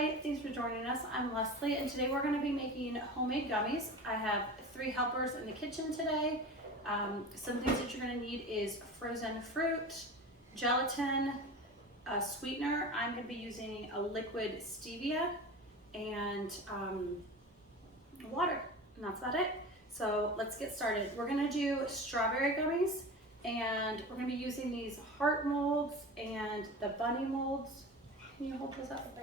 Hi, thanks for joining us. I'm Leslie, and today we're going to be making homemade gummies. I have 3 helpers in the kitchen today. Some things that you're going to need is frozen fruit, gelatin, a sweetener. I'm going to be using a liquid stevia, and water, and that's about it. So let's get started. We're going to do strawberry gummies, and we're going to be using these heart molds and the bunny molds. Can you hold those up?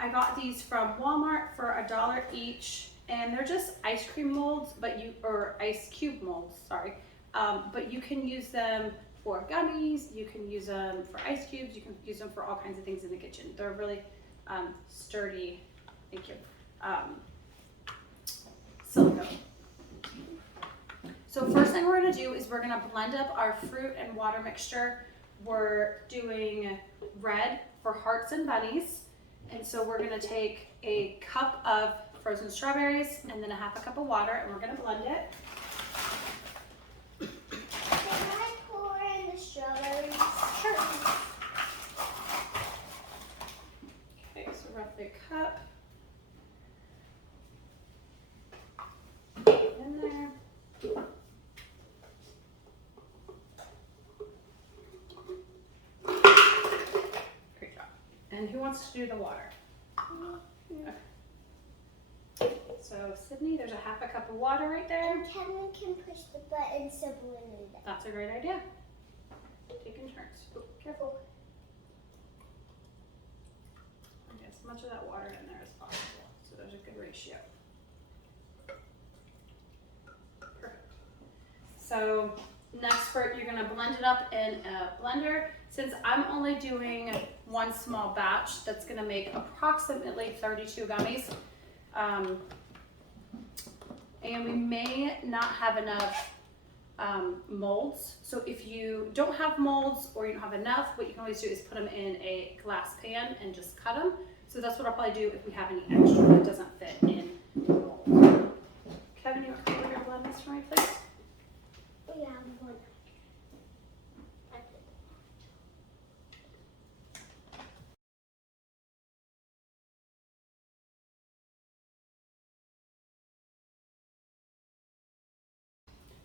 I got these from Walmart for $1 each, and they're just ice cream molds, or ice cube molds, sorry. But you can use them for gummies, you can use them for ice cubes, you can use them for all kinds of things in the kitchen. They're really sturdy, thank you, silicone. So first thing we're gonna do is we're gonna blend up our fruit and water mixture. We're doing red for hearts and bunnies. And so we're gonna take a cup of frozen strawberries and then a half a cup of water, and we're gonna blend it. Can I pour in the strawberries? Sure. Okay, so roughly a cup. In there. Great job. And who wants to do the water? Okay. So Sydney, there's a half a cup of water right there. And Kevin can push the button so balloon down. That's a great idea. Taking turns. Oh, careful. Get as much of that water in there as possible. So there's a good ratio. Perfect. So next part, you're gonna blend it up in a blender. Since I'm only doing one small batch, that's gonna make approximately 32 gummies. And we may not have enough molds. So if you don't have molds or you don't have enough, what you can always do is put them in a glass pan and just cut them. So that's what I'll probably do if we have any extra that doesn't fit in the mold. Kevin, you want to come over here and blend this for me, please? Yeah, one.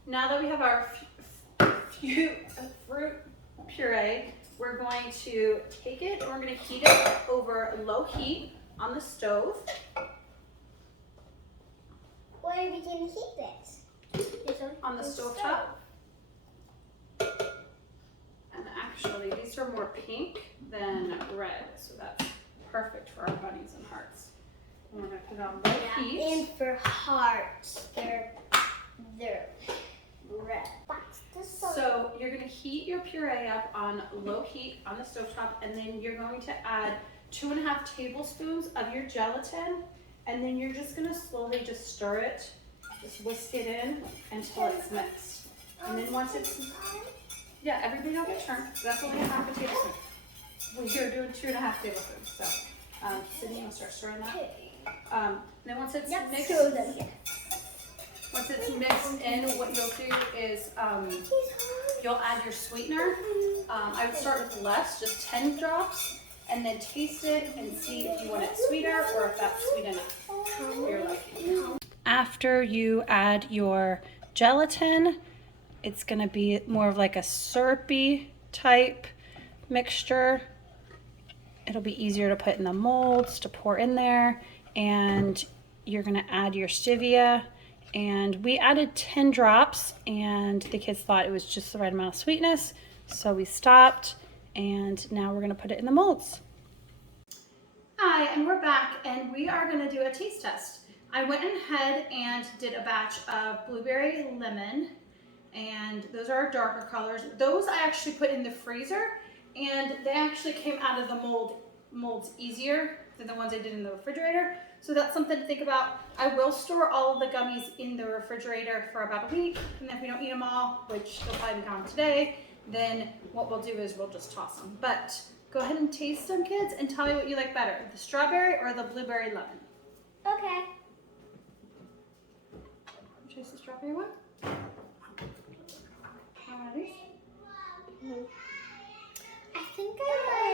Now that we have our fruit puree, we're going to take it and we're going to heat it over low heat on the stove. Where are we going to heat this? On the stove top. And actually, these are more pink than red, so that's perfect for our bunnies and hearts. And we're going to put it on low heat. And for hearts, they're red. So you're going to heat your puree up on low heat on the stovetop, and then you're going to add 2.5 tablespoons of your gelatin, and then you're just going to slowly just stir it, just whisk it in until it's mixed. And then once it's, yeah, everybody will get turned. That's only a half a tablespoon. We're doing 2.5 tablespoons. So Sydney will start stirring that. Then once it's mixed. Once it's mixed in, what you'll do is you'll add your sweetener. I would start with less, just 10 drops, and then taste it and see if you want it sweeter or if that's sweet enough for your liking. After you add your gelatin, it's going to be more of like a syrupy type mixture. It'll be easier to put in the molds, to pour in there, and you're going to add your stevia. And we added 10 drops, and the kids thought it was just the right amount of sweetness, so we stopped, and now we're going to put it in the molds. Hi, and we're back, and we are going to do a taste test. I went ahead and did a batch of blueberry lemon, and those are darker colors. Those I actually put in the freezer, and they actually came out of the molds easier than the ones I did in the refrigerator. So that's something to think about. I will store all of the gummies in the refrigerator for about a week, and if we don't eat them all, which they'll probably be gone today, then what we'll do is we'll just toss them. But go ahead and taste them, kids, and tell me what you like better, the strawberry or the blueberry lemon. Okay. Taste the strawberry one. Alrighty. I think I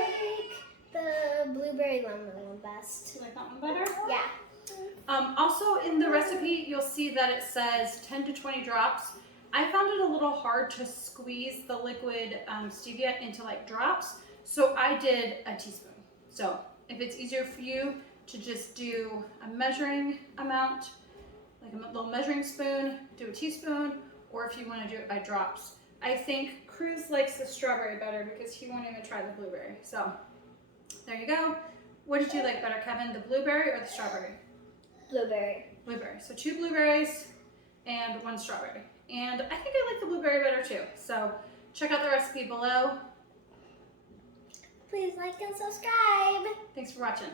like the blueberry lemon one best. You like that one better? Yeah. Also in the recipe, you'll see that it says 10 to 20 drops. I found it a little hard to squeeze the liquid stevia into like drops, so I did a teaspoon. So if it's easier for you to just do a measuring amount, like a little measuring spoon, do a teaspoon, or if you want to do it by drops. I think Cruz likes the strawberry better because he won't even try the blueberry. So there you go. What did you like better, Kevin? The blueberry or the strawberry? Blueberry. Blueberry. So 2 blueberries and 1 strawberry. And I think I like the blueberry better too. So check out the recipe below. Please like and subscribe. Thanks for watching.